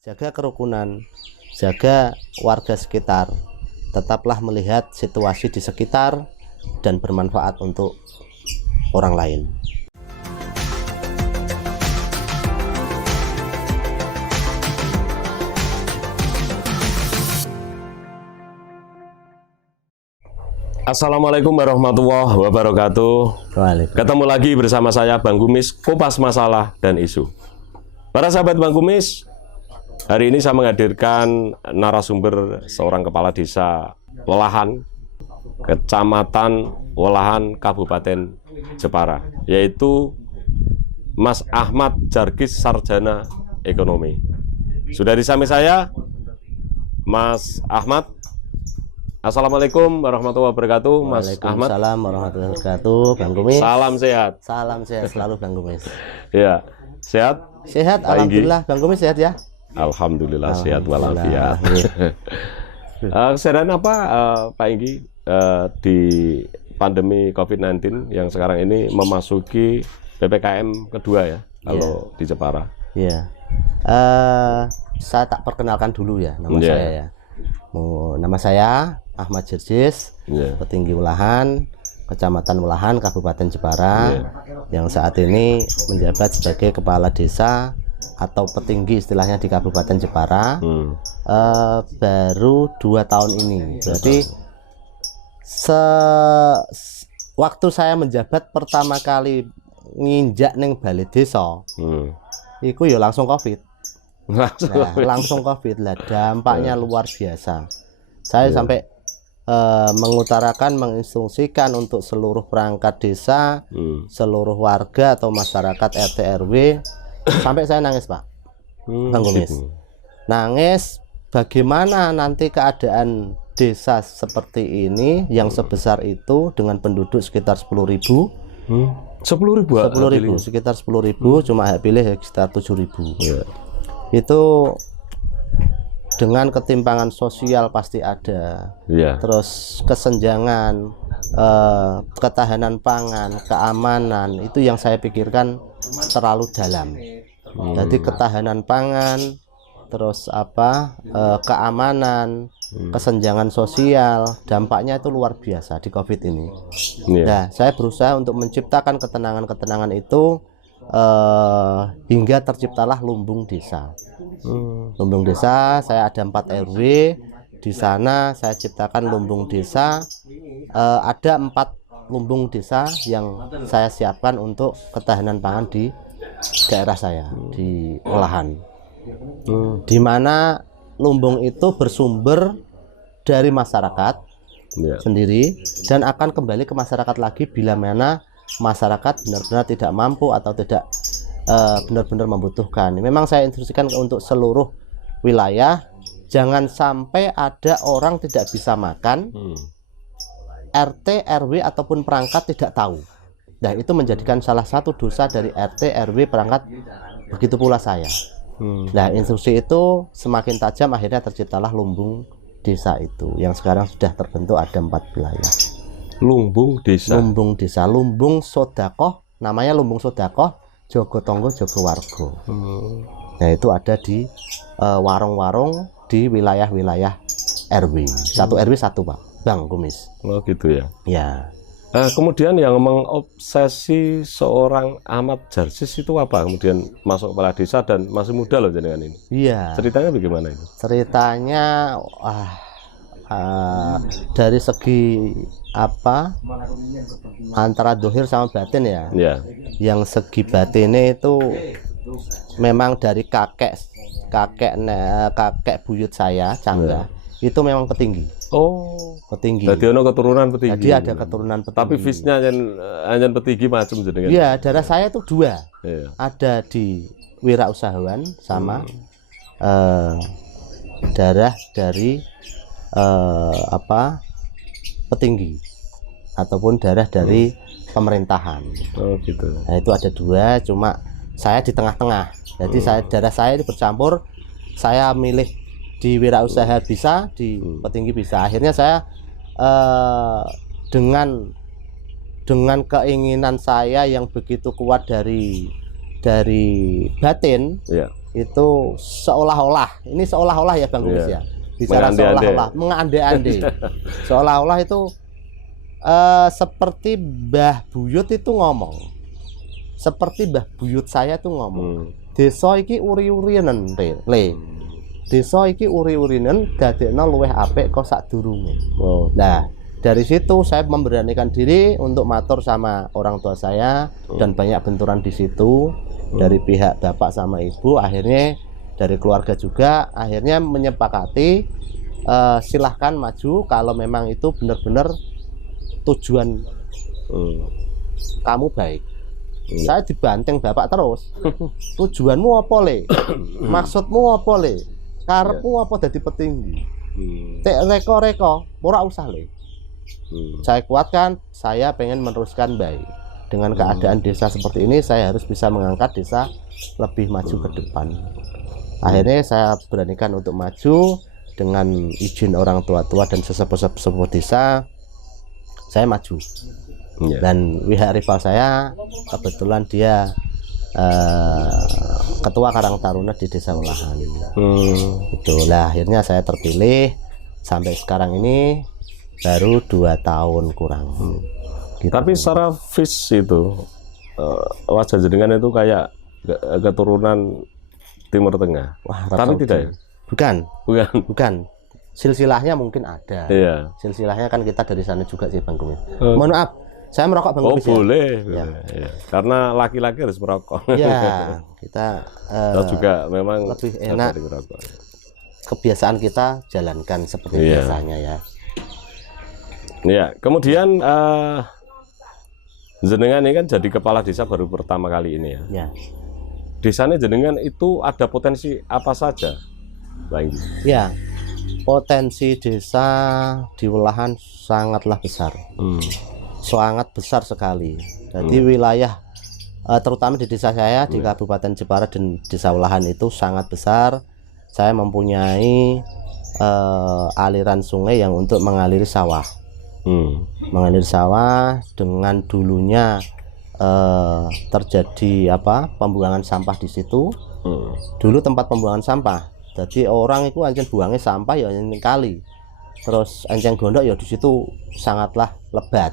jaga kerukunan, jaga warga sekitar, tetaplah melihat situasi di sekitar dan bermanfaat untuk orang lain. Assalamualaikum warahmatullahi wabarakatuh. Ketemu lagi bersama saya Bang Kumis, kupas masalah dan isu. Para sahabat Bang Kumis, hari ini saya menghadirkan narasumber seorang kepala desa Welahan, Kecamatan Welahan, Kabupaten Jepara, yaitu Mas Ahmad Jargis, Sarjana Ekonomi. Sudah di samping saya, Mas Ahmad. Assalamualaikum warahmatullahi wabarakatuh, Mas Ahmad. Waalaikumsalam warahmatullahi wabarakatuh, Bang Kumis. Salam sehat. Salam sehat selalu, Bang Kumis. Ya, sehat? Sehat, alhamdulillah. Bang Kumis sehat ya? Alhamdulillah sehat walafiat. Kesadaran apa Pak Inggi di pandemi COVID-19 yang sekarang ini memasuki PPKM kedua ya, kalau di Jepara? Iya. Saya tak perkenalkan dulu ya nama saya ya. Nama saya Ahmad Jargis, petinggi Welahan, Kecamatan Welahan, Kabupaten Jepara, yang saat ini menjabat sebagai kepala desa atau petinggi istilahnya di Kabupaten Jepara. Baru 2 tahun ini. Berarti waktu saya menjabat pertama kali nginjak neng balai desa, itu ya langsung COVID. Langsung COVID lah, dampaknya luar biasa. Saya sampai mengutarakan, menginstruksikan untuk seluruh perangkat desa, seluruh warga atau masyarakat RT RW, sampai saya nangis, Pak. Bang Kumis. Nangis bagaimana nanti keadaan desa seperti ini yang sebesar itu dengan penduduk sekitar 10.000. 10.000, sekitar 10.000, cuma hak pilih sekitar 7.000. Itu dengan ketimpangan sosial pasti ada, terus kesenjangan, ketahanan pangan, keamanan, itu yang saya pikirkan terlalu dalam. Jadi ketahanan pangan, terus keamanan, kesenjangan sosial, dampaknya itu luar biasa di COVID ini. Nah, saya berusaha untuk menciptakan ketenangan-ketenangan itu hingga terciptalah lumbung desa. Lumbung desa, saya ada 4 RW di sana. Saya ciptakan lumbung desa. Ada 4 lumbung desa yang saya siapkan untuk ketahanan pangan di daerah saya di Welahan, di mana lumbung itu bersumber dari masyarakat sendiri dan akan kembali ke masyarakat lagi bila mana masyarakat benar-benar tidak mampu atau tidak benar-benar membutuhkan. Memang saya instruksikan untuk seluruh wilayah, jangan sampai ada orang tidak bisa makan, RT, RW ataupun perangkat tidak tahu. Nah, itu menjadikan salah satu dosa dari RT, RW, perangkat, begitu pula saya. Nah, instruksi itu semakin tajam, akhirnya terciptalah lumbung desa itu yang sekarang sudah terbentuk ada 4 wilayah. Lumbung desa. Lumbung desa, lumbung sodakoh, namanya lumbung sodakoh, Jogo Tonggo Jogo Wargo. Nah, itu ada di warung-warung di wilayah-wilayah RW. 1 RW 1, Pak, Bang Kumis. Oh gitu ya. Ya. Kemudian yang mengobsesi seorang Ahmad Jargis itu apa? Kemudian masuk kepala desa dan masih muda loh jenengan ini. Iya. Ceritanya bagaimana itu? Ceritanya dari segi antara dohir sama batin ya. Yang segi batinnya itu memang dari kakek buyut saya, Cangga, itu memang petinggi. Petinggi. Jadi ada keturunan petinggi. Jadi ada keturunan petinggi. Tapi visnya hanya petinggi macam jenengan. Iya, darah saya itu 2. Ada di wirausahawan sama darah dari petinggi ataupun darah dari pemerintahan. Gitu. Nah, itu ada 2, cuma saya di tengah-tengah. Jadi darah saya itu bercampur. Saya milih di wirausaha bisa, di petinggi bisa. Akhirnya saya dengan keinginan saya yang begitu kuat dari batin, itu seolah-olah, ini seolah-olah ya Bang Kumis ya, bicara seolah-olah, mengandai-andai, seolah-olah itu seperti Mbah Buyut itu ngomong, seperti Mbah Buyut saya tuh ngomong, desa iki uri-urinen le, desa iki uri-urinen dadekno luweh apik kok sadurunge. Nah, dari situ saya memberanikan diri untuk matur sama orang tua saya dan banyak benturan di situ. Dari pihak bapak sama ibu, akhirnya dari keluarga juga akhirnya menyepakati silahkan maju kalau memang itu benar-benar tujuan kamu baik. Saya dibanting bapak terus. Tujuanmu apa le? Maksudmu apa le? Karepmu apa dadi petinggi? Tek reko-reko ora usah le. Saya kuatkan, saya pengen meneruskan baik. Dengan keadaan desa seperti ini, saya harus bisa mengangkat desa lebih maju ke depan. Akhirnya saya beranikan untuk maju dengan izin orang tua-tua dan sesepuh-sesepuh desa. Saya maju. Dan pihak rival saya kebetulan dia ketua Karang Taruna di Desa Ulahan. Itulah akhirnya saya terpilih sampai sekarang ini baru 2 tahun kurang. Gitu. Tapi secara itu wajah jenengan itu kayak keturunan Timur Tengah. Wah, tapi tidak ya? Bukan. Silsilahnya mungkin ada. Iya. Silsilahnya kan kita dari sana juga sih Bang Kumis. Mohon maaf, saya merokok Bang Kumis. Boleh. Ya. Ya. Karena laki-laki harus merokok. Ya, kita juga memang lebih enak. Kebiasaan kita jalankan seperti biasanya ya. Ya, kemudian jenengan ini kan jadi kepala desa baru pertama kali ini ya. Ya. Desanya jenengan itu ada potensi apa saja, Bang? Ya, potensi desa di Ulahan sangatlah besar, sangat besar sekali. Jadi wilayah, terutama di desa saya di Kabupaten Jepara dan Desa Ulahan itu sangat besar. Saya mempunyai aliran sungai yang untuk mengaliri sawah. Mengalir sawah dengan dulunya terjadi pembuangan sampah di situ. Dulu tempat pembuangan sampah, jadi orang itu anjing buangnya sampah ya ini kali, terus anjing gondok ya di situ sangatlah lebat.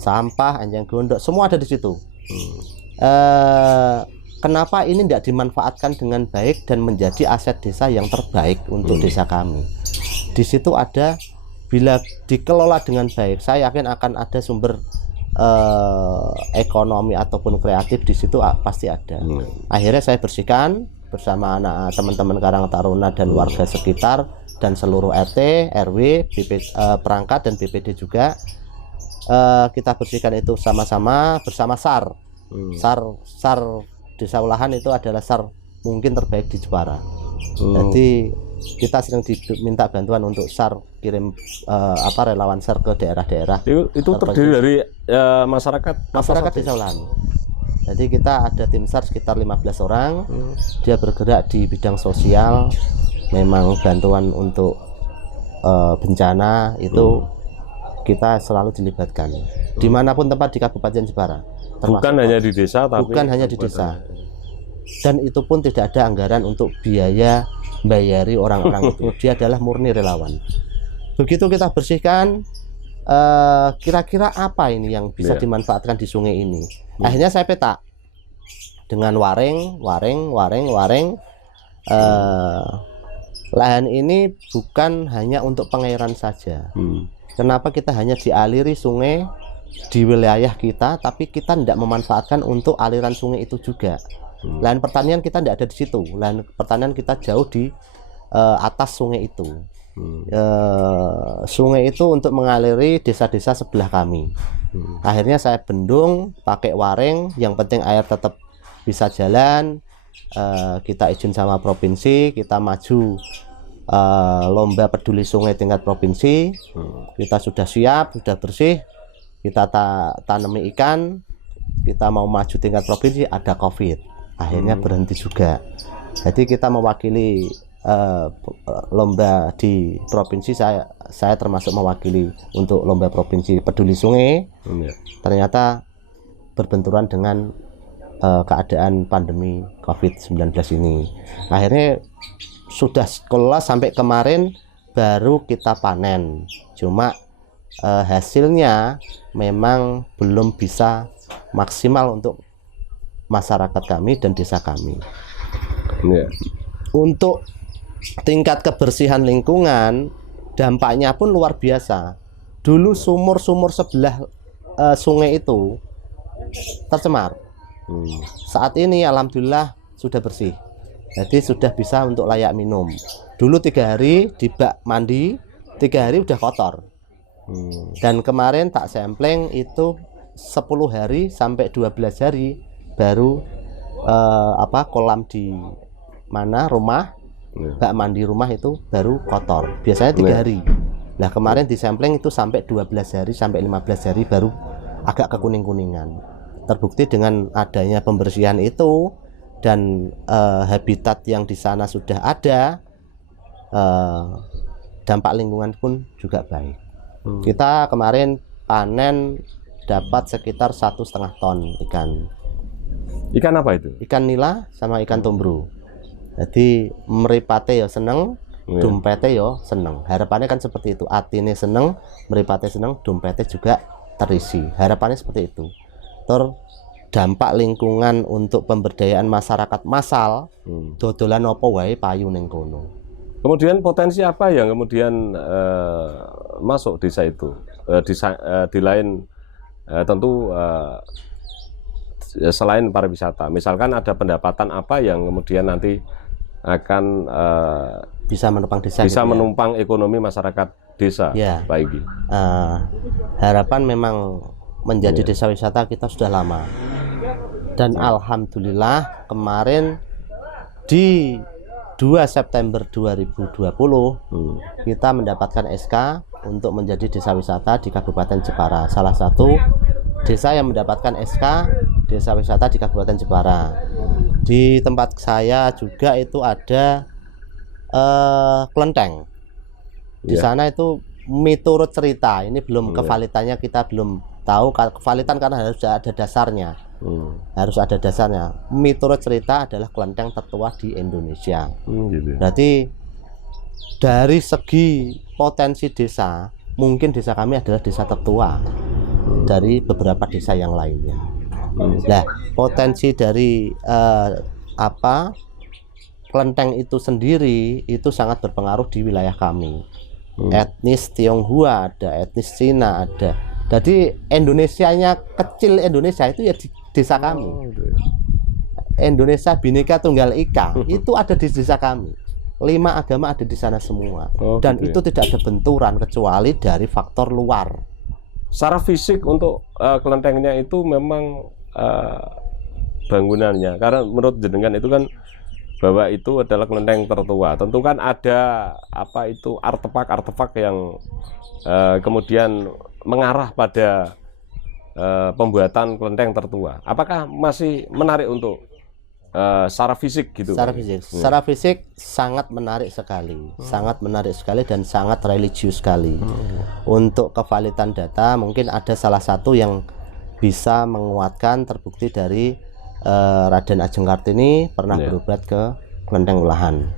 Sampah, anjing gondok semua ada di situ. Kenapa ini tidak dimanfaatkan dengan baik dan menjadi aset desa yang terbaik untuk desa kami? Di situ ada, bila dikelola dengan baik, saya yakin akan ada sumber ekonomi ataupun kreatif di situ pasti ada. Akhirnya saya bersihkan bersama anak teman-teman Karang Taruna dan warga sekitar dan seluruh RT, RW, perangkat dan BPD juga. Kita bersihkan itu sama-sama bersama SAR. SAR Desa Ulahan itu adalah SAR mungkin terbaik di Jepara. Jadi kita sering diminta bantuan untuk SAR, kirim relawan SAR ke daerah-daerah. Itu terdiri dari masyarakat Desa Ulahan. Jadi kita ada tim SAR sekitar 15 orang. Dia bergerak di bidang sosial. Memang bantuan untuk bencana itu kita selalu dilibatkan. Dimanapun tempat di Kabupaten Jepara. Bukan hanya di desa, tapi bukan hanya di desa. Dan itu pun tidak ada anggaran untuk biaya bayari orang-orang itu. Dia adalah murni relawan. Begitu kita bersihkan, kira-kira apa ini yang bisa dimanfaatkan di sungai ini? Akhirnya saya peta dengan waring. Lahan ini bukan hanya untuk pengairan saja. Kenapa kita hanya dialiri sungai di wilayah kita, tapi kita tidak memanfaatkan untuk aliran sungai itu juga. Lahan pertanian kita tidak ada di situ. Lahan pertanian kita jauh di atas sungai itu. Sungai itu untuk mengaliri desa-desa sebelah kami. Akhirnya saya bendung pakai waring. Yang penting air tetap bisa jalan. Kita izin sama provinsi, kita maju lomba peduli sungai tingkat provinsi. Kita sudah siap, sudah bersih. Kita tanami ikan. Kita mau maju tingkat provinsi, ada COVID. Akhirnya berhenti juga. Jadi kita mewakili lomba di provinsi. Saya termasuk mewakili untuk lomba provinsi peduli sungai. Ternyata berbenturan dengan keadaan pandemi COVID-19 ini. Akhirnya sudah kelola sampai kemarin baru kita panen. Cuma hasilnya memang belum bisa maksimal untuk masyarakat kami dan desa kami. Yeah. Untuk tingkat kebersihan lingkungan, dampaknya pun luar biasa. Dulu sumur-sumur sebelah sungai itu tercemar. Saat ini alhamdulillah sudah bersih. Jadi sudah bisa untuk layak minum. Dulu 3 hari di bak mandi, 3 hari udah kotor. Dan kemarin tak sampling itu 10 hari sampai 12 hari baru kolam di mana rumah, bak mandi rumah itu baru kotor. Biasanya 3 hari. Nah kemarin di sampling itu sampai 12 hari sampai 15 hari baru agak kekuning-kuningan. Terbukti dengan adanya pembersihan itu dan habitat yang di sana sudah ada, dampak lingkungan pun juga baik. Kita kemarin panen dapat sekitar 1,5 ton ikan. Ikan apa itu? Ikan nila sama ikan tombro. Jadi meripate ya seneng, dompete ya seneng. Harapannya kan seperti itu. Atine seneng, meripate seneng, dompete juga terisi. Harapannya seperti itu. Dampak lingkungan untuk pemberdayaan masyarakat massal, dodolan opo wae payu ning kono. Kemudian potensi apa yang kemudian masuk desa itu? Di lain tentu selain pariwisata, misalkan ada pendapatan apa yang kemudian nanti akan bisa menopang desa, bisa gitu menumpang ekonomi masyarakat desa, ya. Pak Igi. Harapan memang menjadi desa wisata kita sudah lama, dan alhamdulillah kemarin di 2 September 2020 kita mendapatkan SK untuk menjadi desa wisata di Kabupaten Jepara. Salah satu desa yang mendapatkan SK desa wisata di Kabupaten Jepara. Di tempat saya juga itu ada kelenteng. Di sana itu miturut cerita, ini belum kevalitannya kita belum tahu kevalitan karena harus ada dasarnya. Harus ada dasarnya. Miturut cerita adalah kelenteng tertua di Indonesia. Gitu. Berarti dari segi potensi desa, mungkin desa kami adalah desa tertua dari beberapa desa yang lainnya. Nah, potensi dari kelenteng itu sendiri itu sangat berpengaruh di wilayah kami. Etnis Tionghoa ada, etnis Cina ada. Jadi Indonesianya kecil, Indonesia itu ya di desa kami. Indonesia Bhinneka Tunggal Ika itu ada di desa kami. 5 agama ada di sana semua. Dan itu tidak ada benturan kecuali dari faktor luar. Secara fisik untuk kelentengnya itu memang bangunannya, karena menurut jenengan itu kan bahwa itu adalah kelenteng tertua. Tentu kan ada artefak yang kemudian mengarah pada pembuatan kelenteng tertua. Apakah masih menarik untuk secara fisik gitu? Secara fisik sangat menarik sekali, sangat menarik sekali dan sangat religius sekali. Untuk kevalitan data mungkin ada salah satu yang bisa menguatkan, terbukti dari Raden Ajeng Kartini pernah berobat ke kelenteng Ulahan.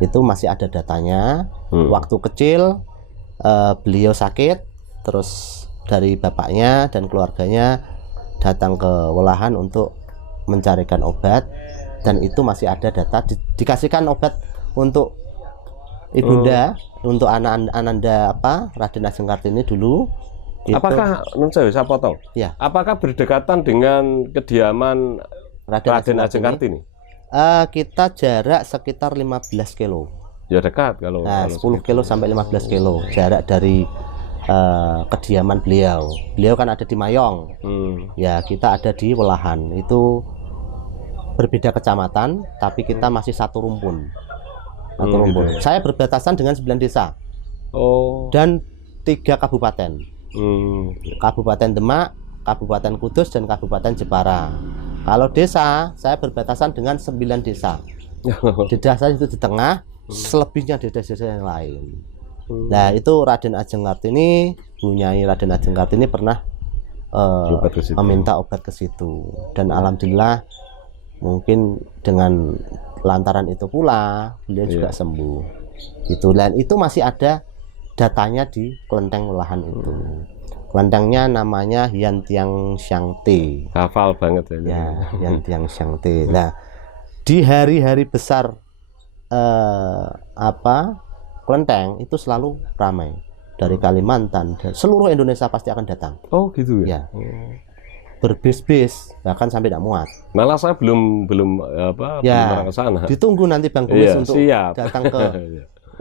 Itu masih ada datanya. Waktu kecil beliau sakit, terus dari bapaknya dan keluarganya datang ke Welahan untuk mencarikan obat, dan itu masih ada data dikasihkan obat untuk ibunda, untuk ananda Raden Ajeng Kartini dulu. Apakah saya potong? Ya. Apakah berdekatan dengan kediaman Raden Ajeng Kartini? Kita jarak sekitar 15 kilo. Ya dekat kalau 10 kilo sampai 15 kilo jarak dari kediaman beliau. Beliau kan ada di Mayong. Ya, kita ada di Welahan. Itu berbeda kecamatan, tapi kita masih satu rumpun. Gitu. Saya berbatasan dengan 9 desa. Dan 3 kabupaten. Kabupaten Demak, Kabupaten Kudus, dan Kabupaten Jepara. Kalau desa, saya berbatasan dengan 9 desa. Di desa itu di tengah, selebihnya di desa-desa yang lain. Nah, itu Raden Ajeng Kartini, Bu Nyai Raden Ajeng Kartini pernah meminta obat ke situ. Dan alhamdulillah mungkin dengan lantaran itu pula beliau juga sembuh. Itu, dan itu masih ada datanya di kelenteng Welahan itu. Kelentengnya namanya Hian Tiang Siang Te. Hafal banget ya. Hian Tiang Siang Te. Nah, di hari-hari besar kelenteng itu selalu ramai. Dari Kalimantan, dari seluruh Indonesia pasti akan datang. Oh gitu ya. Berbis-bis, bahkan sampai tidak muat. Malah saya belum belum pernah ke sana. Ditunggu nanti Bang Kumis untuk siap. datang ke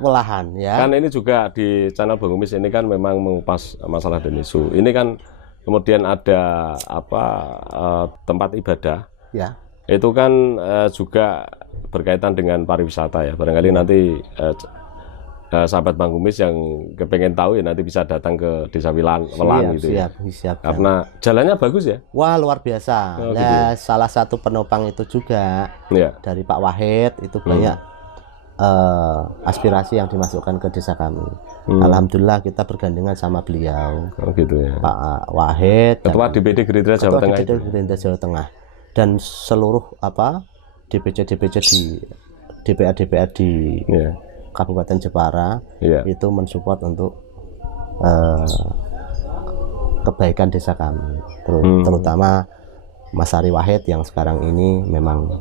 Welahan ya. Kan ini juga di channel Bang Kumis ini kan memang mengupas masalah dan isu. Ini kan kemudian ada tempat ibadah. Ya. Itu kan juga berkaitan dengan pariwisata ya. Barangkali nanti sahabat Bang Kumis yang kepengen tahu ya nanti bisa datang ke Desa Welang gitu ya. Siap. Karena jalannya bagus ya. Wah, luar biasa. Oh, nah, gitu. salah satu penopang itu juga dari Pak Wahid itu banyak aspirasi yang dimasukkan ke desa kami. Alhamdulillah kita bergandengan sama beliau. Oh, gitu ya. Pak Wahid, Ketua DPD Gerindra Jawa Tengah. DPD Gerindra Jawa Tengah. Dan seluruh DPC di DPR di Kabupaten Jepara itu mensupport untuk kebaikan desa kami, terutama Mas Ari Wahid yang sekarang ini memang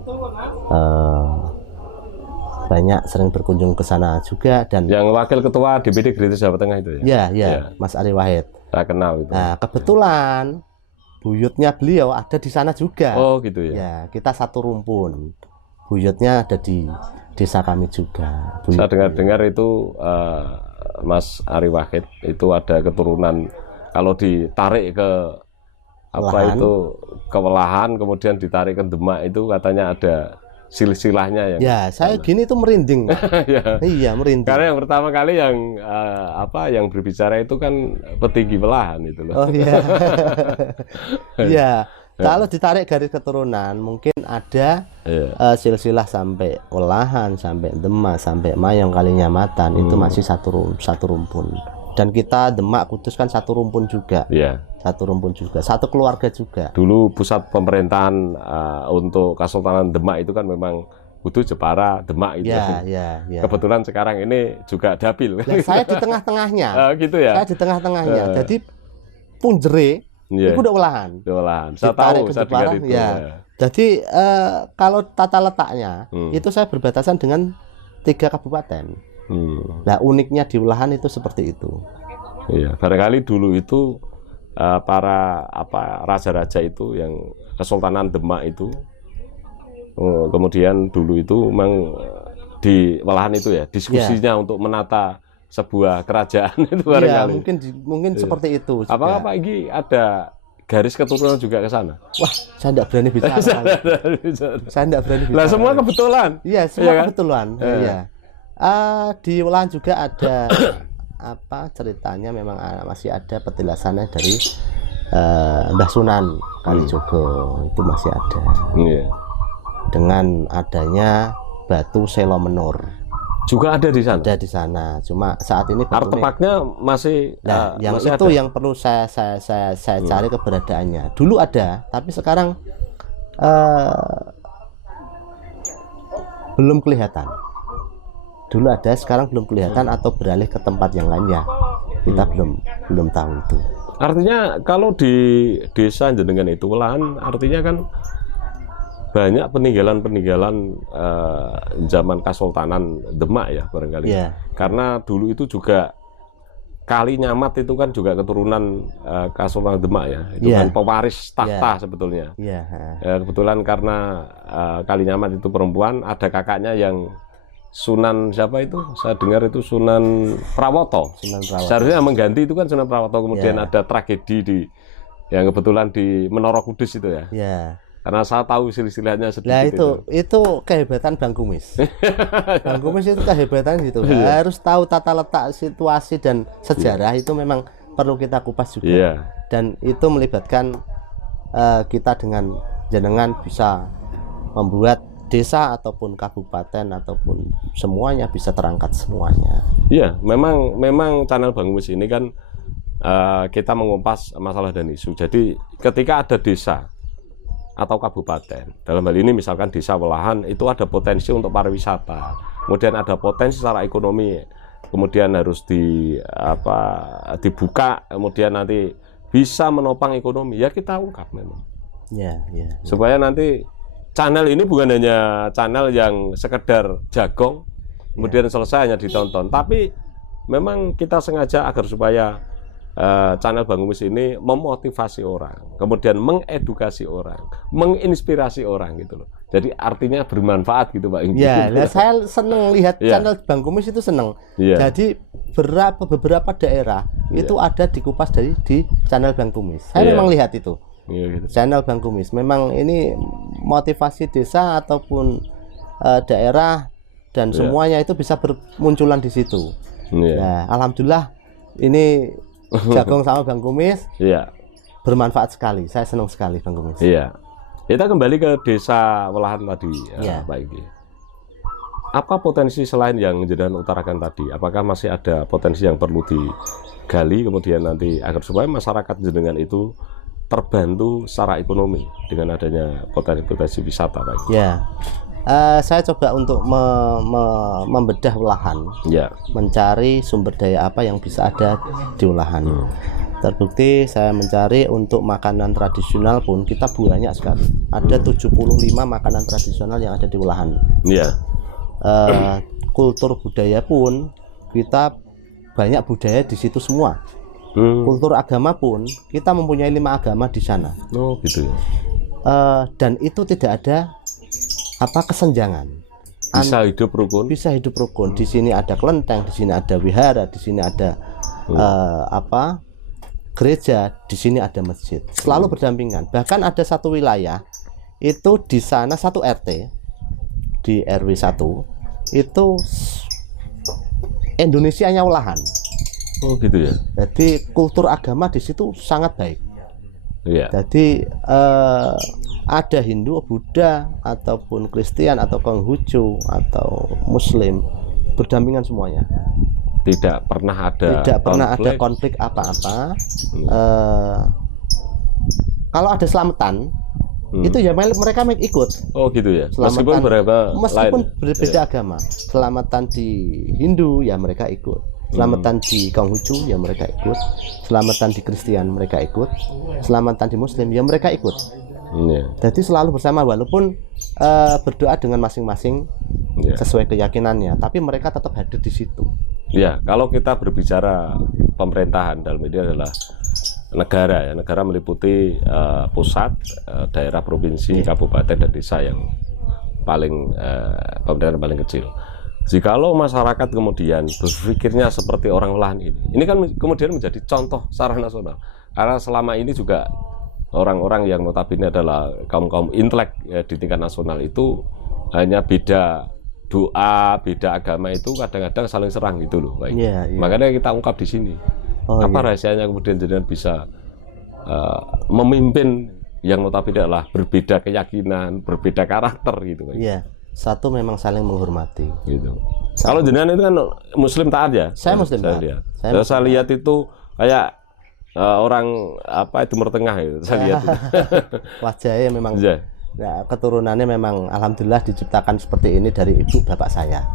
banyak sering berkunjung ke sana juga. Dan yang wakil ketua DPD Gerindra Jawa Tengah itu ya? Ya, Mas Ari Wahid. Saya kenal itu. Nah, kebetulan buyutnya beliau ada di sana juga. Oh gitu ya? Ya, kita satu rumpun. Buyutnya ada di desa kami juga. Saya dengar-dengar itu Mas Ari Wahid itu ada keturunan, kalau ditarik ke Welahan kemudian ditarik ke Demak itu katanya ada silsilahnya yang. Ya, saya gini tuh merinding. Iya, merinding. Karena yang pertama kali yang berbicara itu kan petinggi Welahan itu loh. Oh iya. Iya. Kalau ditarik garis keturunan mungkin ada silsilah sampai Welahan, sampai Demak, sampai Mayong, Kalinyamatan itu masih satu rumpun. Dan kita Demak Kudus kan satu rumpun juga. Satu rumpun juga, satu keluarga juga. Dulu pusat pemerintahan untuk Kesultanan Demak itu kan memang Kudus, Jepara, Demak itu. Ya. Kebetulan sekarang ini juga Dapil. Nah, saya di tengah-tengahnya. Gitu ya. Saya di tengah-tengahnya. Jadi Punjere itu udah Welahan. Saya tahu, saya dengar itu. Jadi kalau tata letaknya itu saya berbatasan dengan 3 kabupaten. Nah, uniknya di Welahan itu seperti itu. Iya, barangkali dulu itu para raja-raja itu yang Kesultanan Demak itu, kemudian dulu itu memang di Welahan itu ya diskusinya untuk menata sebuah kerajaan itu barangkali. Mungkin seperti itu. Apakah Pak Igi ada garis keturunan juga ke sana? Wah, saya tidak berani bicara. Saya tidak berani bicara. Lah semua kebetulan. Iya, semua kebetulan. Iya. Di Welahan juga ada ceritanya memang masih ada petilasannya dari Mbah Sunan Kalijogo itu masih ada. Dengan adanya batu Selo Menur. Juga ada di sana. Ada di sana. Cuma saat ini artefaknya masih. Yang masih itu ada. yang perlu saya cari keberadaannya. Dulu ada, tapi sekarang belum kelihatan. Dulu ada, sekarang belum kelihatan atau beralih ke tempat yang lain ya. Kita belum tahu itu. Artinya kalau di desa jenengan itu Welahan, artinya kan banyak peninggalan-peninggalan zaman Kesultanan Demak ya barangkali. Karena dulu itu juga Kalinyamat itu kan juga keturunan Kesultanan Demak ya. Itu kan pewaris tahta sebetulnya. Kebetulan karena Kalinyamat itu perempuan, ada kakaknya yang Sunan siapa itu? Saya dengar itu Sunan Prawoto. Seharusnya mengganti itu kan Sunan Prawoto. Kemudian ada tragedi yang kebetulan di Menara Kudus itu ya. Karena saya tahu silsilahnya sedikit. Nah itu kehebatan Bang Kumis. Bang Kumis itu kehebatan gitu. Harus tahu tata letak, situasi dan sejarah itu memang perlu kita kupas juga. Dan itu melibatkan kita dengan jenengan bisa membuat desa ataupun kabupaten ataupun semuanya bisa terangkat semuanya. Iya, memang channel Bang Kumis ini kan kita mengupas masalah dan isu. Jadi ketika ada desa atau kabupaten, dalam hal ini misalkan desa Welahan itu ada potensi untuk pariwisata, kemudian ada potensi secara ekonomi, kemudian harus dibuka, kemudian nanti bisa menopang ekonomi, ya kita ungkap memang. Supaya nanti channel ini bukan hanya channel yang sekedar jagong, kemudian selesai hanya ditonton, tapi memang kita sengaja agar supaya channel Bang Kumis ini memotivasi orang, kemudian mengedukasi orang, menginspirasi orang gitu loh. Jadi artinya bermanfaat gitu Pak. Ya, nah saya seneng lihat channel Bang Kumis itu seneng. Jadi beberapa daerah itu ada dikupas di channel Bang Kumis. Saya memang lihat itu. Gitu. Channel Bang Kumis. Memang ini motivasi desa ataupun daerah dan semuanya itu bisa bermunculan di situ. Nah, alhamdulillah ini Jagong sama Bang Kumis bermanfaat sekali. Saya senang sekali Bang Kumis. Kita kembali ke desa Welahan tadi, Pak Igi. Apa potensi selain yang jenengan utarakan tadi? Apakah masih ada potensi yang perlu digali kemudian nanti agar supaya masyarakat jenengan itu terbantu secara ekonomi dengan adanya potensi wisata, Pak Igi? Saya coba untuk membedah Welahan, mencari sumber daya apa yang bisa ada di Welahan. Terbukti saya mencari untuk makanan tradisional pun kita banyak sekali. Ada 75 makanan tradisional yang ada di Welahan. Kultur budaya pun kita banyak budaya di situ semua. Kultur agama pun kita mempunyai 5 agama di sana. Gitu ya. Dan itu tidak ada kesenjangan. Bisa hidup rukun. Bisa hidup rukun. Di sini ada kelenteng, di sini ada wihara, di sini ada gereja, di sini ada masjid. Selalu berdampingan. Bahkan ada satu wilayah itu di sana satu RT di RW 1 itu Indonesianya Welahan. Gitu ya. Jadi kultur agama di situ sangat baik. Jadi ada Hindu, Buddha, ataupun Kristen, atau Konghucu, atau Muslim, berdampingan semuanya. Tidak pernah ada konflik apa-apa. Kalau ada selamatan, itu ya mereka ikut. Gitu ya. Meskipun lain. berbeda agama. Selamatan di Hindu ya mereka ikut. Selamatan di Konghucu ya mereka ikut. Selamatan di Kristen mereka ikut. Selamatan di Muslim ya mereka ikut. Jadi selalu bersama walaupun berdoa dengan masing-masing sesuai keyakinannya, tapi mereka tetap hadir di situ. Kalau kita berbicara pemerintahan dalam ini adalah negara, negara meliputi pusat, daerah, provinsi, kabupaten, dan desa yang paling pemerintahan paling kecil. Jikalau masyarakat kemudian berpikirnya seperti orang Welahan ini kan kemudian menjadi contoh secara nasional. Karena selama ini juga orang-orang yang notabene adalah kaum intelek di tingkat nasional itu hanya beda doa, beda agama itu kadang-kadang saling serang gitu loh, Pak. Makanya kita ungkap di sini. Apa rahasianya kemudian jenengan bisa memimpin yang notabene adalah berbeda keyakinan, berbeda karakter gitu, Pak. Satu memang saling menghormati. Gitu. Kalau jenengan itu kan Muslim taat ya? Saya Muslim taat. Saya lihat itu kayak orang Timur Tengah itu saya lihat. Wajahnya memang keturunannya memang alhamdulillah diciptakan seperti ini dari ibu bapak saya.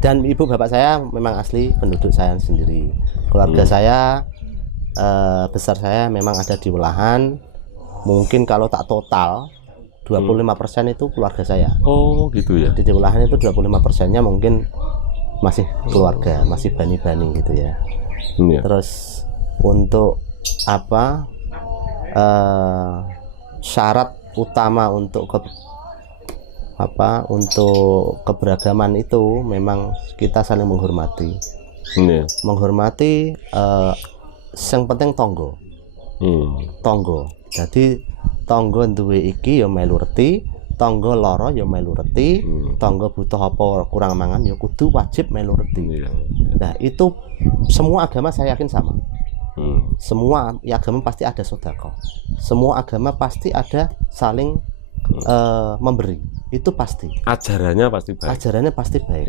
Dan ibu bapak saya memang asli penduduk saya sendiri. Keluarga saya besar saya memang ada di Welahan. Mungkin kalau tak total 25% itu keluarga saya. Gitu ya. Di Welahan itu 25%-nya mungkin masih keluarga, masih bani-bani gitu ya. Terus untuk syarat utama untuk untuk keberagaman itu memang kita saling menghormati. Menghormati yang penting tonggo. Jadi tonggo duwe iki ya melu reti, tonggo loro ya melu reti, tonggo butuh apa kurang mangan ya kudu wajib melu reti. Nah, itu semua agama saya yakin sama. Semua agama pasti ada sedekah. Semua agama pasti ada saling memberi. Itu pasti. Ajarannya pasti baik. Ajarannya pasti baik.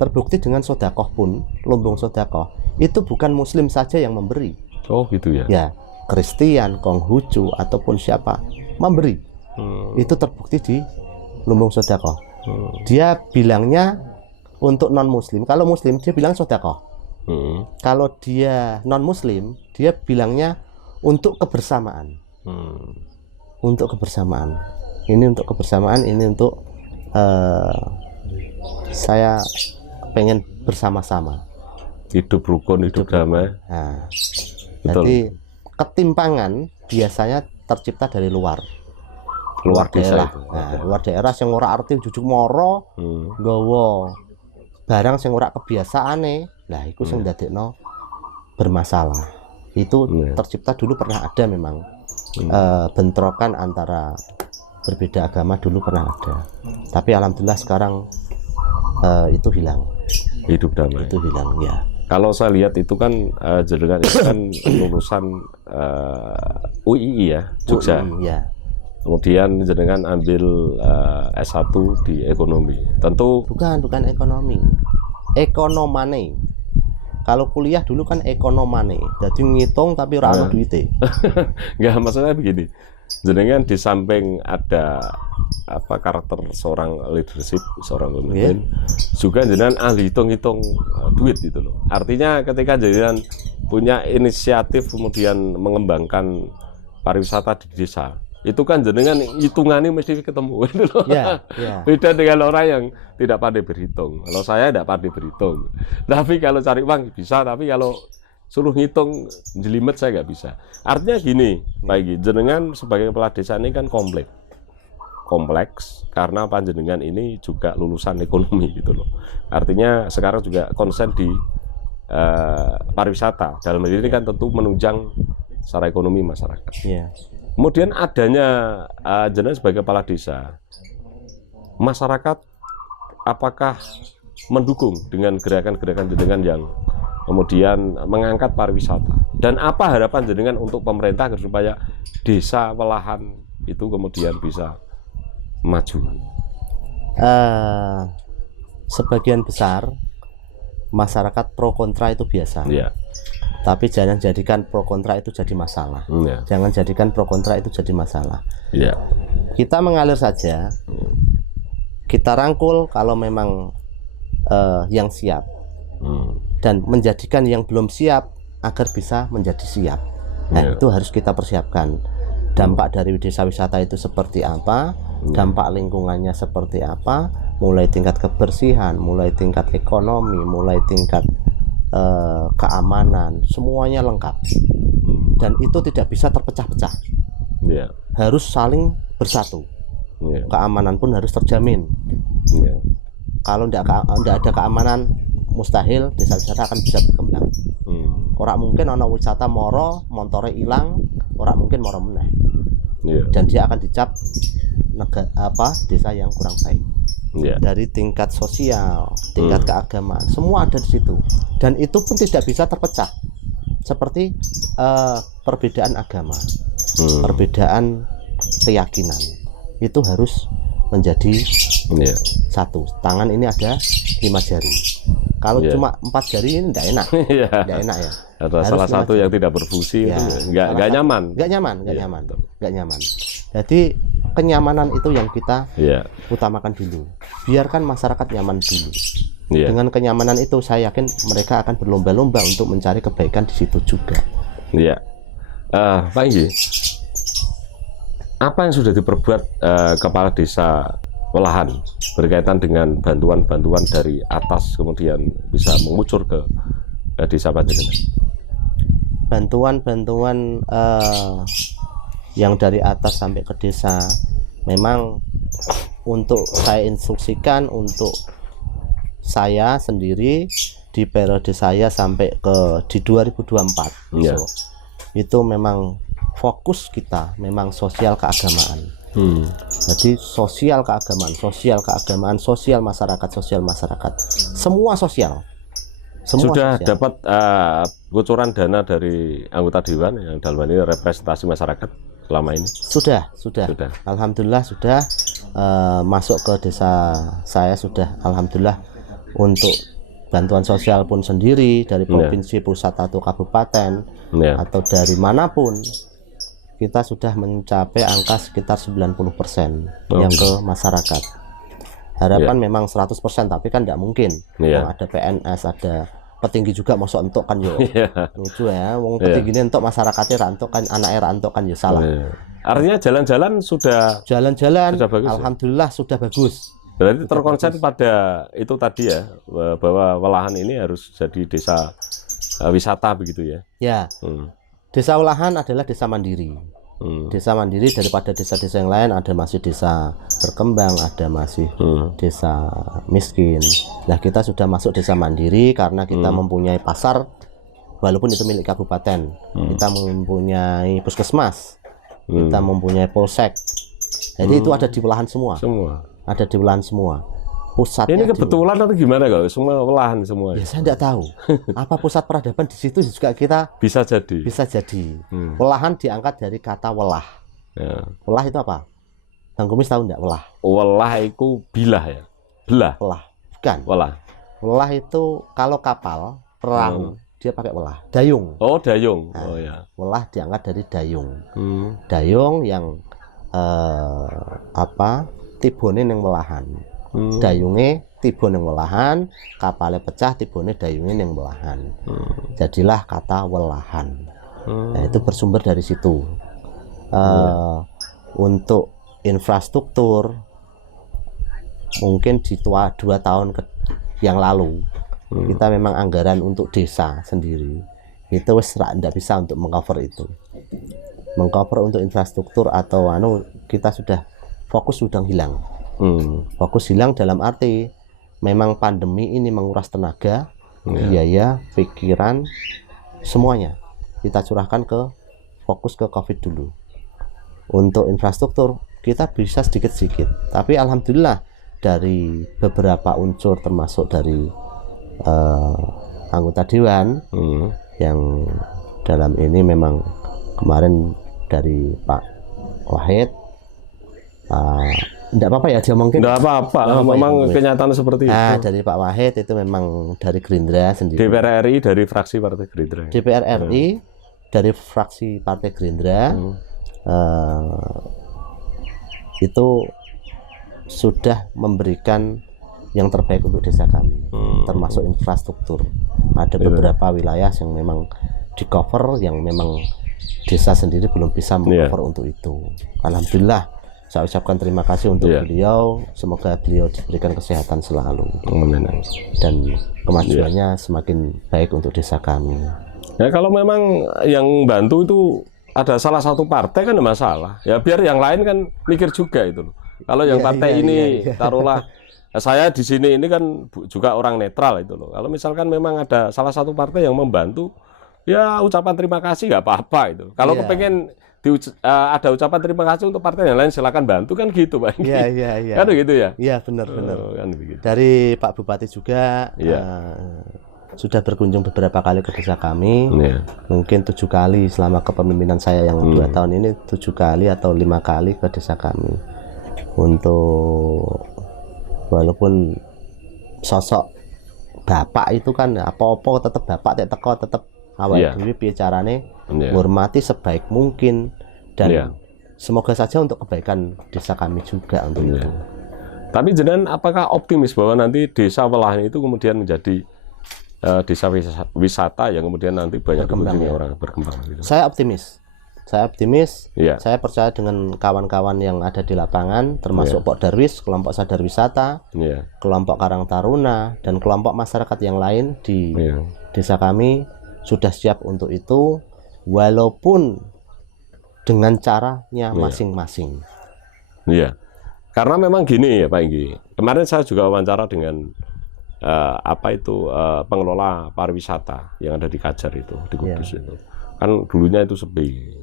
Terbukti dengan sedekah pun, lumbung sedekah itu bukan Muslim saja yang memberi, Oh gitu ya. Ya, Kristen, Konghucu ataupun siapa memberi. Itu terbukti di lumbung sedekah. Dia bilangnya untuk non muslim. Kalau muslim dia bilang sedekah. Kalau dia non muslim dia bilangnya untuk kebersamaan. Untuk kebersamaan. Ini untuk kebersamaan, ini untuk saya pengen bersama-sama. Hidup rukun, hidup damai. Nah, Betul. jadi ketimpangan biasanya tercipta dari luar Desa daerah. itu. Nah, luar daerah sing ora arti jujuk moro, nggawa barang sing ora kebiasaane. Lah iku sing ndadekno bermasalah. Itu tercipta dulu pernah ada memang. Bentrokan antara berbeda agama dulu pernah ada. Tapi alhamdulillah sekarang itu hilang. Hidup damai. Itu hilang ya. Kalau saya lihat itu kan jenengan itu kan lulusan UII ya, Jogja. Ya. Kemudian jenengan ambil S1 di ekonomi. Tentu bukan ekonomi. Ekonomane. Kalau kuliah dulu kan ekonomane. Jadi ngitung tapi ora ono duite. Enggak, maksudnya begini. Jenengan di samping ada karakter seorang leadership, seorang pemimpin, juga jenengan ahli hitung-hitung duit gitu loh. Artinya ketika jenengan punya inisiatif kemudian mengembangkan pariwisata di desa, itu kan jenengan hitungannya mesti ketemu gitu loh. Beda dengan orang yang tidak pandai berhitung. Kalau saya tidak pandai berhitung, tapi kalau cari uang bisa, tapi kalau suruh ngitung jelimet saya nggak bisa. Artinya gini, Pak Igi, jenengan sebagai kepala desa ini kan kompleks karena panjenengan ini juga lulusan ekonomi gitu loh. Artinya sekarang juga konsen di pariwisata. Dalam hal ini kan tentu menunjang secara ekonomi masyarakat. Kemudian adanya jenengan sebagai kepala desa, masyarakat apakah mendukung dengan gerakan-gerakan jenengan yang kemudian mengangkat pariwisata, dan apa harapan jenengan untuk pemerintah supaya desa Welahan itu kemudian bisa maju? Sebagian besar masyarakat pro kontra itu biasa, tapi jangan jadikan pro kontra itu jadi masalah. Jangan jadikan pro kontra itu jadi masalah. Kita mengalir saja, kita rangkul kalau memang yang siap, dan menjadikan yang belum siap agar bisa menjadi siap. Nah, itu harus kita persiapkan. Dampak dari desa wisata itu seperti apa, dampak lingkungannya seperti apa, mulai tingkat kebersihan, mulai tingkat ekonomi, mulai tingkat keamanan, semuanya lengkap. Dan itu tidak bisa terpecah-pecah. Harus saling bersatu. Keamanan pun harus terjamin. Kalau tidak ada keamanan, mustahil desa wisata akan bisa berkembang. Orang mungkin ana wisata moro, montore hilang, orang mungkin moro meneh. Dan dia akan dicap desa yang kurang baik. Dari tingkat sosial, tingkat keagamaan, semua ada di situ. Dan itu pun tidak bisa terpecah. Seperti perbedaan agama, perbedaan keyakinan, itu harus menjadi satu. Tangan ini ada 5 jari. Kalau cuma 4 jari ini tidak enak. Tidak enak ya. Ada salah satu yang tidak berfungsi, itu nggak nyaman. Nggak nyaman. Jadi kenyamanan itu yang kita utamakan dulu. Biarkan masyarakat nyaman dulu. Dengan kenyamanan itu saya yakin mereka akan berlomba-lomba untuk mencari kebaikan di situ juga. Pak Igi, apa yang sudah diperbuat kepala desa Welahan berkaitan dengan bantuan-bantuan dari atas kemudian bisa mengucur ke desa panjenengan? Bantuan-bantuan yang dari atas sampai ke desa memang untuk saya instruksikan untuk saya sendiri di periode saya sampai di 2024. Itu memang fokus kita memang sosial keagamaan. Jadi sosial keagamaan, sosial masyarakat, semua sosial. Sudah dapat bocoran dana dari anggota dewan yang dalam hal ini representasi masyarakat selama ini? Sudah. Alhamdulillah sudah masuk ke desa saya sudah. Alhamdulillah untuk bantuan sosial pun sendiri dari provinsi pusat atau kabupaten atau dari manapun, kita sudah mencapai angka sekitar 90% yang ke masyarakat. Harapan memang 100%, tapi kan tidak mungkin. Ada PNS, ada petinggi juga masuk entuk kan yo. Lucu ya, wong petinggi entuk masyarakatnya rantuk kan, anaknya rantuk kan ya salah. Artinya jalan-jalan sudah bagus, alhamdulillah sudah bagus. Berarti terkonsep pada itu tadi ya, bahwa Welahan ini harus jadi desa wisata begitu ya. Ya. Desa Welahan adalah desa mandiri. Desa mandiri daripada desa-desa yang lain, ada masih desa berkembang, ada masih desa miskin. Nah, kita sudah masuk desa mandiri karena kita mempunyai pasar, walaupun itu milik kabupaten. Kita mempunyai puskesmas, kita mempunyai polsek. Jadi itu ada di Welahan semua. Ada di Welahan semua. Pusatnya ini kebetulan atau gimana kok? Semua Welahan semua. Ya saya tidak tahu. Apa pusat peradaban di situ juga kita bisa jadi. Welahan diangkat dari kata welah. Welah itu apa? Bang Kumis tahu enggak welah? Welah itu bilah ya. Belah. Welah. Bukan. Welah. Welah itu kalau kapal, perahu, dia pakai welah. Dayung. Oh, dayung. Nah, ya. Welah diangkat dari dayung. Dayung yang tibone ning welahan. Dayunge tiba ning welahan, kapale pecah tibone dayunge ning welahan. Jadilah kata Welahan. Nah, itu bersumber dari situ. Untuk infrastruktur mungkin di 2 tahun yang lalu kita memang anggaran untuk desa sendiri itu wis tidak bisa untuk mengcover itu. Mengcover untuk infrastruktur atau kita sudah fokus sudah hilang. Fokus hilang dalam arti memang pandemi ini menguras tenaga, biaya, pikiran, semuanya kita curahkan fokus ke COVID dulu. Untuk infrastruktur kita bisa sedikit-sedikit, tapi alhamdulillah dari beberapa unsur termasuk dari anggota dewan yang dalam ini memang kemarin dari Pak Wahid. Tidak apa-apa ya dia mungkin. Tidak apa-apa, memang kenyataan seperti itu. Dari Pak Wahid itu memang dari Gerindra sendiri. DPR RI dari fraksi Partai Gerindra. DPR RI dari fraksi Partai Gerindra itu sudah memberikan yang terbaik untuk desa kami, termasuk infrastruktur. Ada beberapa wilayah yang memang di cover, yang memang desa sendiri belum bisa meng-cover untuk itu. Alhamdulillah. Saya ucapkan terima kasih untuk beliau. Semoga beliau diberikan kesehatan selalu. Dan kemajuannya semakin baik untuk desa kami. Ya kalau memang yang bantu itu ada salah satu partai kan ada masalah. Ya biar yang lain kan mikir juga itu. Kalau yang partai ini taruhlah saya di sini ini kan juga orang netral itu loh. Kalau misalkan memang ada salah satu partai yang membantu, ya ucapan terima kasih nggak apa-apa itu. Kalau kepengen ada ucapan terima kasih untuk partai yang lain silakan bantu kan gitu Pak. Iya. Kan gitu ya? Iya benar. Kan begitu. Dari Pak Bupati juga sudah berkunjung beberapa kali ke desa kami. Mungkin 7 kali selama kepemimpinan saya yang 2 tahun ini, 7 kali atau 5 kali ke desa kami. Untuk walaupun sosok bapak itu kan apa-apa tetap bapak teko tetap awal dhewe piye carane menghormati sebaik mungkin dan semoga saja untuk kebaikan desa kami juga untuk itu. Tapi jenengan apakah optimis bahwa nanti desa Welahan itu kemudian menjadi desa wisata yang kemudian nanti banyak dikunjungi orang berkembang gitu? Saya optimis. Saya percaya dengan kawan-kawan yang ada di lapangan, termasuk Pok Darwis, kelompok Sadar Wisata, kelompok Karang Taruna, dan kelompok masyarakat yang lain di desa kami sudah siap untuk itu, walaupun dengan caranya masing-masing. Karena memang gini ya Pak Inggi. Kemarin saya juga wawancara dengan pengelola pariwisata yang ada di Kajar itu, di Kudus itu. Kan dulunya itu sepi.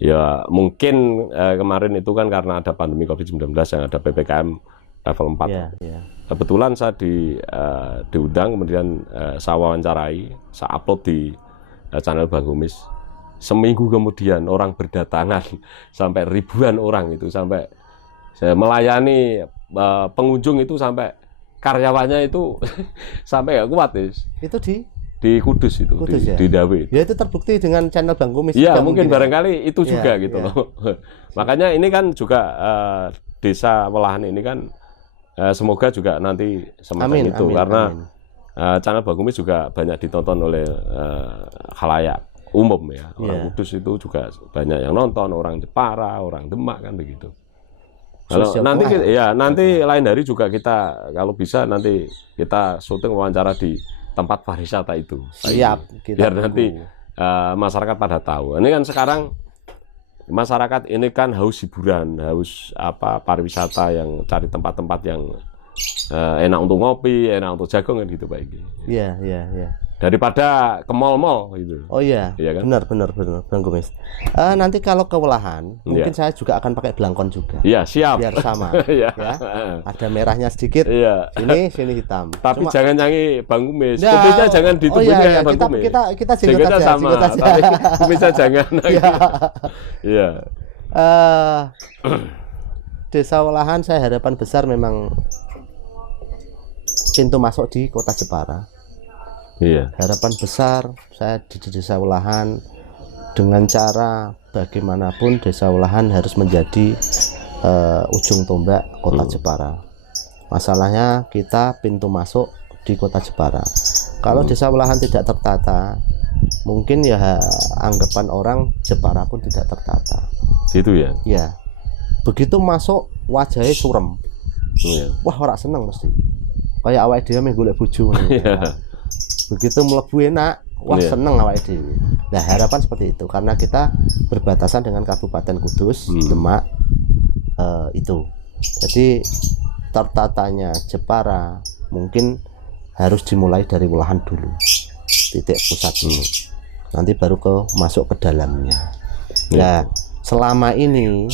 Ya mungkin kemarin itu kan karena ada pandemi COVID-19 yang ada PPKM level 4. Kebetulan saya diundang, kemudian saya wawancarai, saya upload di channel Bang Kumis. Seminggu kemudian orang berdatangan sampai ribuan orang itu, sampai saya melayani pengunjung itu sampai karyawannya itu sampai nggak kuat, Itu di Kudus itu, Kudus, di Dawe. Ya itu terbukti dengan channel Bang Kumis. Iya, mungkin barangkali itu ya, juga gitu loh. Makanya ini kan juga desa Welahan ini kan semoga juga nanti semacam itu, karena channel Bang Kumis juga banyak ditonton oleh khalayak umum ya. Orang Kudus itu juga banyak yang nonton, orang Jepara, orang Demak kan begitu. Kalau nanti nanti lain hari juga kita kalau bisa nanti kita syuting wawancara di tempat pariwisata itu. Siap. Biar nanti masyarakat pada tahu. Ini kan sekarang masyarakat ini kan haus hiburan, haus pariwisata yang cari tempat-tempat yang enak untuk ngopi, enak untuk jagung kan gitu Pak Igi. Iya. Daripada ke mall-mall gitu. Oh iya, kan? benar Bang Kumis. Nanti kalau ke Welahan, mungkin saya juga akan pakai belangkon juga. Iya, siap. Biar sama. ya. Ada merahnya sedikit. Iya. Sini hitam. Tapi jangan nyanyi Bang Kumis. Kumisnya jangan ditubuhnya Bang Kumis. Kita jenggot aja. Sama. Tapi kumisnya jangan. Iya. Desa Welahan saya harapan besar memang pintu masuk di Kota Jepara. Iya. Harapan besar saya di Desa Welahan dengan cara bagaimanapun Desa Welahan harus menjadi ujung tombak Kota Jepara. Masalahnya kita pintu masuk di Kota Jepara. Kalau Desa Welahan tidak tertata, mungkin ya anggapan orang Jepara pun tidak tertata. Gitu ya? Ya. Begitu masuk wajahnya surem. Iya. Wah, orang seneng mesti. Kayak awake dhewe meh golek bojo. Begitu mlebu enak, wah seneng awake dhewe. Nah, harapan seperti itu karena kita berbatasan dengan Kabupaten Kudus, Demak itu. Jadi tertatanya Jepara mungkin harus dimulai dari Welahan dulu. Titik pusat dulu. Nanti baru masuk ke dalamnya. Nah, selama ini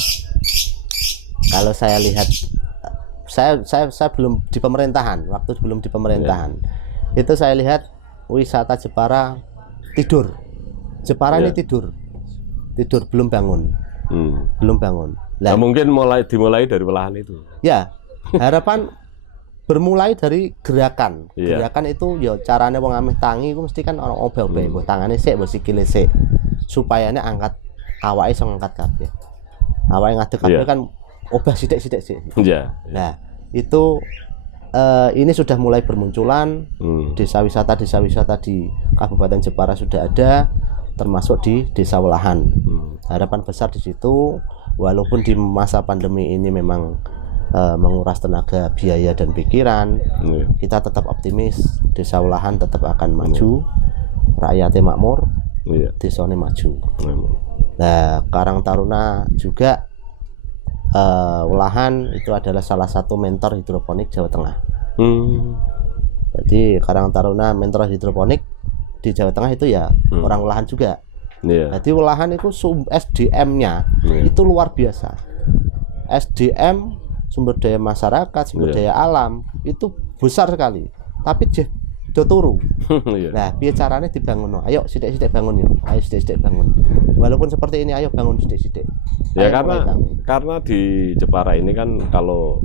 kalau saya lihat saya belum di pemerintahan, waktu belum di pemerintahan. Itu saya lihat wisata Jepara tidur. Jepara ini tidur belum bangun. Belum bangun. Nah, mungkin dimulai dari Welahan itu. Ya, harapan bermulai dari gerakan. Gerakan itu ya caranya wong ameh tangi itu mesti kan orang obeh-obeh, mbok tangane sik, mbok sikile sik. Supayane angkat awake iso ngangkat kabeh. Awake ngadeg kabeh kan obah sithik-sithik sik. Iya. Nah, itu ini sudah mulai bermunculan. Desa wisata di Kabupaten Jepara sudah ada, termasuk di Desa Welahan. Harapan besar di situ, walaupun di masa pandemi ini memang menguras tenaga, biaya dan pikiran, kita tetap optimis Desa Welahan tetap akan maju, rakyatnya makmur, desanya maju. Nah, Karang Taruna juga Welahan itu adalah salah satu mentor hidroponik Jawa Tengah. Jadi Karang Taruna mentor hidroponik di Jawa Tengah itu ya orang Welahan juga. Jadi Welahan itu SDM-nya itu luar biasa. SDM sumber daya masyarakat, sumber daya alam itu besar sekali. Tapi do turu. Nah, piye carane dibangun? Ayo sithik-sithik bangun yuk. Ayo sithik-sithik bangun. Walaupun seperti ini ayo bangun sithik-sithik. Ya karena di Jepara ini kan kalau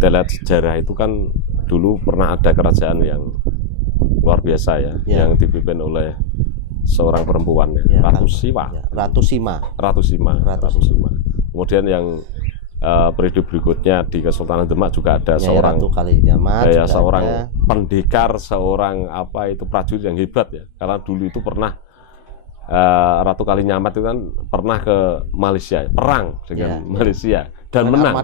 kita lihat sejarah itu kan dulu pernah ada kerajaan yang luar biasa yang dipimpin oleh seorang perempuan Ratu Sima. Kemudian yang periode berikutnya di Kesultanan Demak juga ada seorang Ratu Kalinyamat, seorang pendekar, seorang prajurit yang hebat ya. Karena dulu itu pernah Ratu Kalinyamat itu kan pernah ke Malaysia, perang dengan Malaysia dan menang.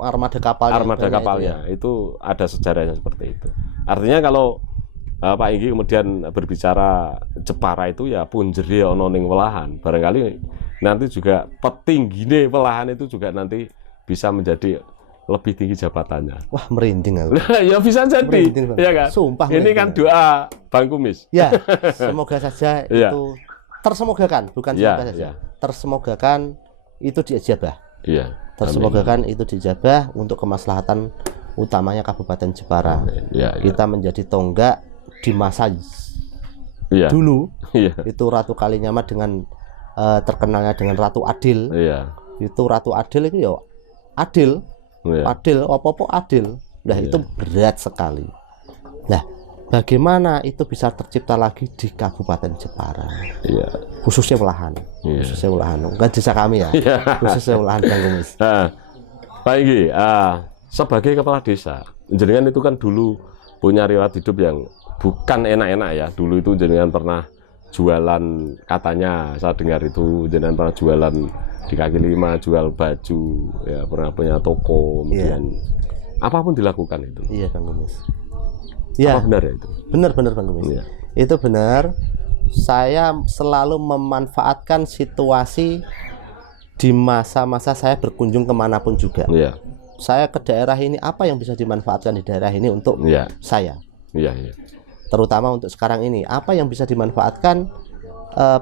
Armada kapalnya itu ada sejarahnya seperti itu. Artinya kalau Pak Inggi kemudian berbicara Jepara itu ya punjeri ono ning Welahan. Barangkali nanti juga petinggine Welahan itu juga nanti bisa menjadi lebih tinggi jabatannya. Wah, merinding aku. Ya bisa jadi. Ya kan? Sumpah. Ini kan doa Bang Kumis. Ya, semoga saja itu tersemogakan, bukan semoga saja. Tersemogakan itu diijabah. Iya. Tersemogakan itu diijabah untuk kemaslahatan utamanya Kabupaten Jepara. Kita menjadi tonggak di masa dulu. Itu Ratu Kalinyamat dengan terkenalnya dengan Ratu Adil. Itu Ratu Adil itu ya adil. Adil, apa-apa adil. Nah, itu berat sekali. Nah, bagaimana itu bisa tercipta lagi di Kabupaten Jepara? Khususnya Welahan. Khususnya Welahan. Bukan desa kami ya. Khususnya Welahan Bang Kumis. Nah, Pak Inggi, sebagai kepala desa, jenengan itu kan dulu punya riwayat hidup yang bukan enak-enak ya. Dulu itu jenengan pernah jualan, katanya saya dengar itu jenengan pernah jualan di kaki lima, jual baju, ya pernah punya toko, kemudian apapun dilakukan itu. Iya, Bang Kumis. Apa benar ya itu? Benar Bang Kumis. Itu benar. Saya selalu memanfaatkan situasi di masa-masa saya berkunjung kemanapun juga. Saya ke daerah ini, apa yang bisa dimanfaatkan di daerah ini untuk saya. Terutama untuk sekarang ini, apa yang bisa dimanfaatkan,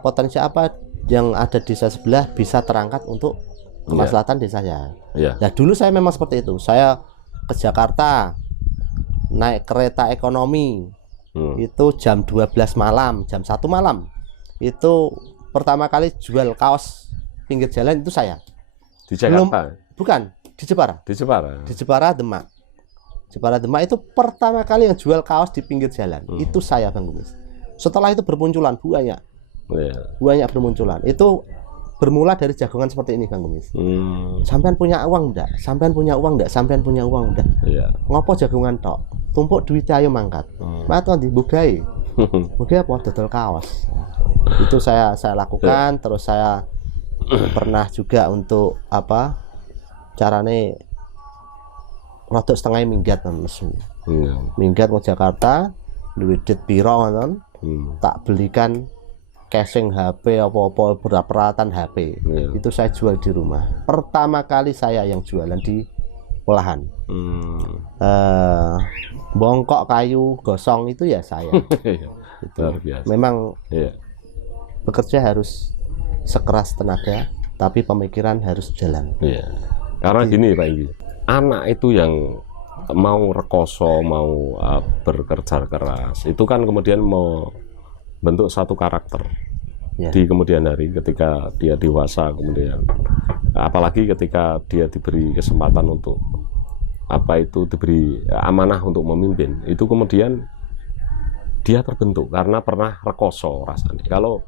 potensi apa yang ada di desa sebelah bisa terangkat untuk kemaslahatan desa saya. Nah, dulu saya memang seperti itu. Saya ke Jakarta naik kereta ekonomi, itu jam 12 malam, jam 1 malam. Itu pertama kali jual kaos pinggir jalan itu saya. Di Jakarta? Bukan, di Jepara. Di Jepara? Di Jepara, Demak. Jepara Demak itu pertama kali yang jual kaos di pinggir jalan. Itu saya, Bang Kumis. Setelah itu bermunculan banyak. Banyak bermunculan. Itu bermula dari jagongan seperti ini, Bang Kumis. Sampean punya uang enggak? Sampean punya uang enggak? Sampean punya uang enggak? Ngopo jagongan tok? Tumpuk duit ayo mangkat. Maton dibugai. Bugai apa? Dodol kaos. Itu saya lakukan. Terus saya pernah juga untuk apa? Carane rodok setengah minggat nesu. Minggat ke Jakarta, duit piro ngoten. Tak belikan casing HP apa-apa peralatan HP. Itu saya jual di rumah. Pertama kali saya yang jualan di Welahan. Bongkok kayu gosong itu ya saya. Itu memang bekerja harus sekeras tenaga, tapi pemikiran harus jalan. Karena gini Pak Inggi, anak itu yang mau rekoso, mau bekerja keras, itu kan kemudian mau bentuk satu karakter di kemudian hari ketika dia dewasa, kemudian apalagi ketika dia diberi kesempatan untuk diberi amanah untuk memimpin, itu kemudian dia terbentuk karena pernah rekoso rasanya. Kalau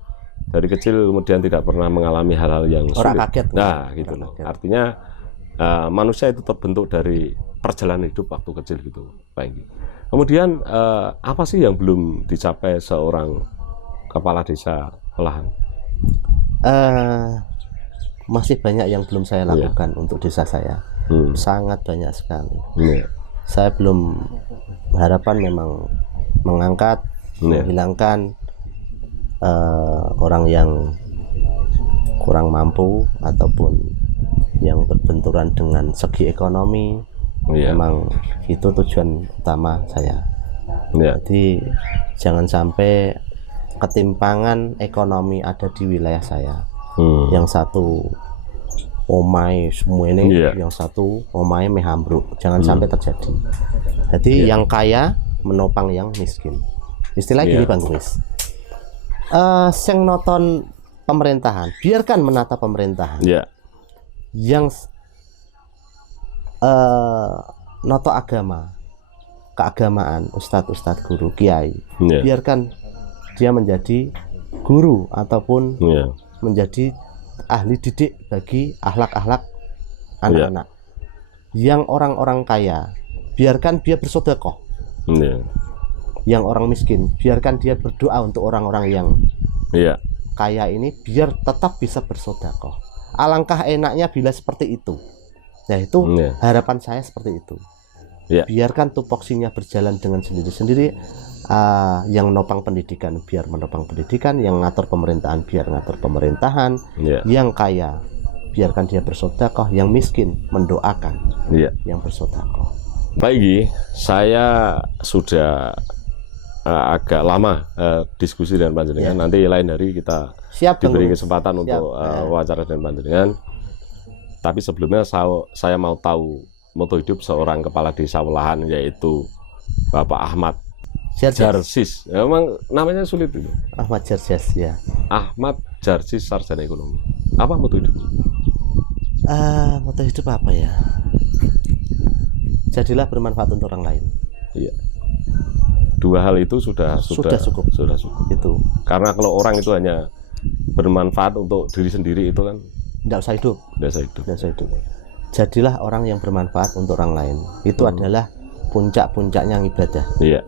dari kecil kemudian tidak pernah mengalami hal-hal yang sulit, orang kaget. Nah, gitu loh. Artinya manusia itu terbentuk dari perjalanan hidup waktu kecil gitu, Pak Inggi. Kemudian apa sih yang belum dicapai seorang kepala desa Welahan? Masih banyak yang belum saya lakukan untuk desa saya. Sangat banyak sekali. Saya belum, harapan memang mengangkat, menghilangkan orang yang kurang mampu ataupun yang berbenturan dengan segi ekonomi. Memang itu tujuan utama saya. Jadi jangan sampai ketimpangan ekonomi ada di wilayah saya. Yang satu omai semua ini, yang satu omai mehambruk. Jangan sampai terjadi. Jadi yang kaya menopang yang miskin. Istilah gini Bang Kumis. Sing nonton pemerintahan, biarkan menata pemerintahan. Yang noto agama, keagamaan, ustadz guru, kiai, biarkan dia menjadi guru ataupun menjadi ahli didik bagi akhlak-akhlak anak-anak. Yang orang-orang kaya, biarkan dia bersedekah. Yang orang miskin, biarkan dia berdoa untuk orang-orang yang kaya ini, biar tetap bisa bersedekah. Alangkah enaknya bila seperti itu. Nah itu harapan saya seperti itu. Biarkan tupoksinya berjalan dengan sendiri-sendiri. Yang menopang pendidikan biar menopang pendidikan, yang ngatur pemerintahan biar ngatur pemerintahan, yang kaya biarkan dia bersedekah, yang miskin mendoakan yang bersedekah. Baik, saya sudah agak lama diskusi dengan panjenengan. Nanti lain hari kita diberi kesempatan untuk wawancara dengan panjenengan. Tapi sebelumnya saya mau tahu moto hidup seorang kepala desa Welahan, yaitu Bapak Ahmad Jarsis. Memang namanya sulit itu. Ahmad Jarsis, ya. Ahmad Jarsis, sarjana ekonomi. Apa moto hidup? Moto hidup apa ya? jadilah bermanfaat untuk orang lain. Iya. Dua hal itu sudah cukup. Itu. Karena kalau orang itu hanya bermanfaat untuk diri sendiri itu kan tidak usah hidup. Jadilah orang yang bermanfaat untuk orang lain. Itu adalah puncak-puncaknya ibadah. Iya.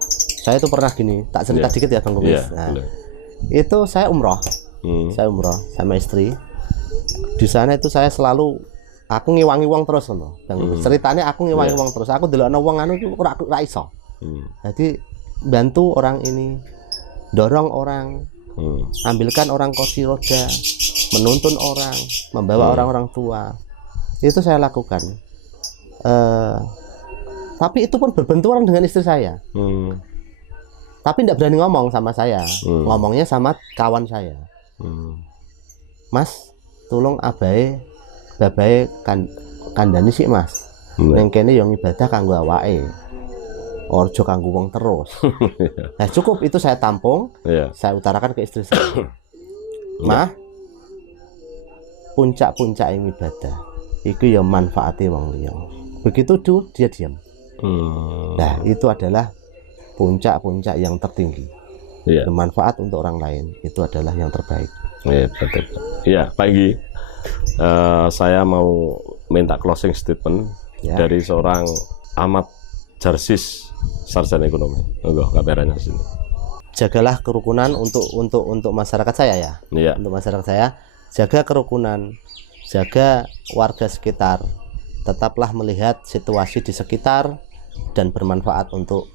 Saya itu pernah gini, tak cerita dikit ya Bang Kumis. Itu saya umroh. Saya umroh sama istri. Di sana itu saya selalu aku ngewangi wong terus loh. Ceritanya aku ngewangi wong terus. Aku delokno wong anu ora iso. Jadi bantu orang ini, dorong orang, ambilkan orang kursi roda, menuntun orang, membawa orang-orang tua. Itu saya lakukan. Tapi itu pun berbenturan dengan istri saya. Tapi tidak berani ngomong sama saya. Ngomongnya sama kawan saya. Mas, tolong babai kandani sih Mas. Neng kene yang ibadah kanggo awake. Orjo kanggo wong terus. Nah, cukup itu saya tampung. Saya utarakan ke istri saya. Mah, puncak-puncak yang ibadah itu ya manfaati wong liya. Begitu dia diam. Nah, itu adalah puncak-puncak yang tertinggi. Bermanfaat untuk orang lain itu adalah yang terbaik. Iya, betul. Iya, Pak Igi. Saya mau minta closing statement dari seorang Ahmad Jarsis, sarjana ekonomi. Enggak, kameranya sini. Jagalah kerukunan untuk masyarakat saya ya. Untuk masyarakat saya, jaga kerukunan, jaga warga sekitar. Tetaplah melihat situasi di sekitar dan bermanfaat untuk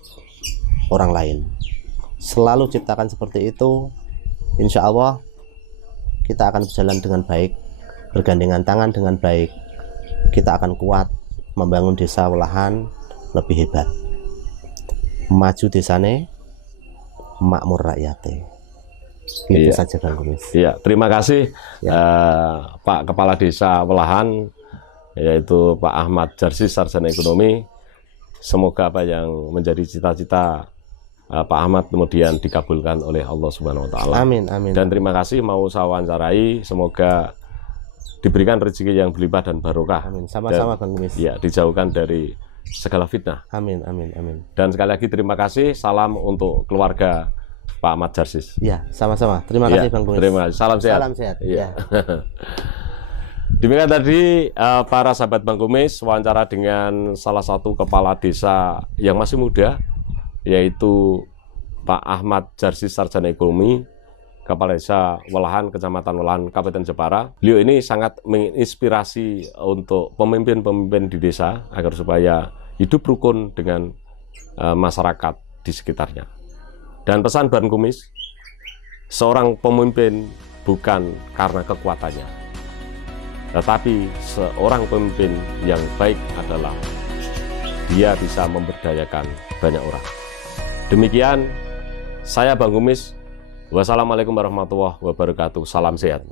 orang lain. Selalu ciptakan seperti itu. Insya Allah kita akan berjalan dengan baik, bergandengan tangan dengan baik. Kita akan kuat membangun desa Welahan lebih hebat. Maju desane, makmur rakyate. Itu saja Bang Kumis. Iya, terima kasih Pak Kepala Desa Welahan, yaitu Pak Ahmad Jarsis, sarjana ekonomi. Semoga apa yang menjadi cita-cita Pak Ahmad kemudian dikabulkan oleh Allah Subhanahu wa taala. Amin, amin. Dan terima kasih mau saya wawancarai, semoga diberikan rezeki yang berlimpah dan barokah. Amin. Sama-sama Bang Kumis. Ya, dijauhkan dari segala fitnah. Amin, amin, amin. Dan sekali lagi terima kasih, salam untuk keluarga Pak Ahmad Jarsis. Ya, sama-sama. Terima kasih Bang Kumis. Terima kasih. Salam sehat. Salam sehat. Ya. Demikian tadi para sahabat Bang Kumis, wawancara dengan salah satu kepala desa yang masih muda, yaitu Pak Ahmad Jarsis, sarjana ekonomi, Kepala Desa Welahan, Kecamatan Welahan, Kabupaten Jepara. Beliau ini sangat menginspirasi untuk pemimpin-pemimpin di desa agar supaya hidup rukun dengan masyarakat di sekitarnya. Dan pesan Bang Kumis, seorang pemimpin bukan karena kekuatannya, tetapi seorang pemimpin yang baik adalah dia bisa memberdayakan banyak orang. Demikian saya Bang Kumis. Wassalamualaikum warahmatullahi wabarakatuh. Salam sehat.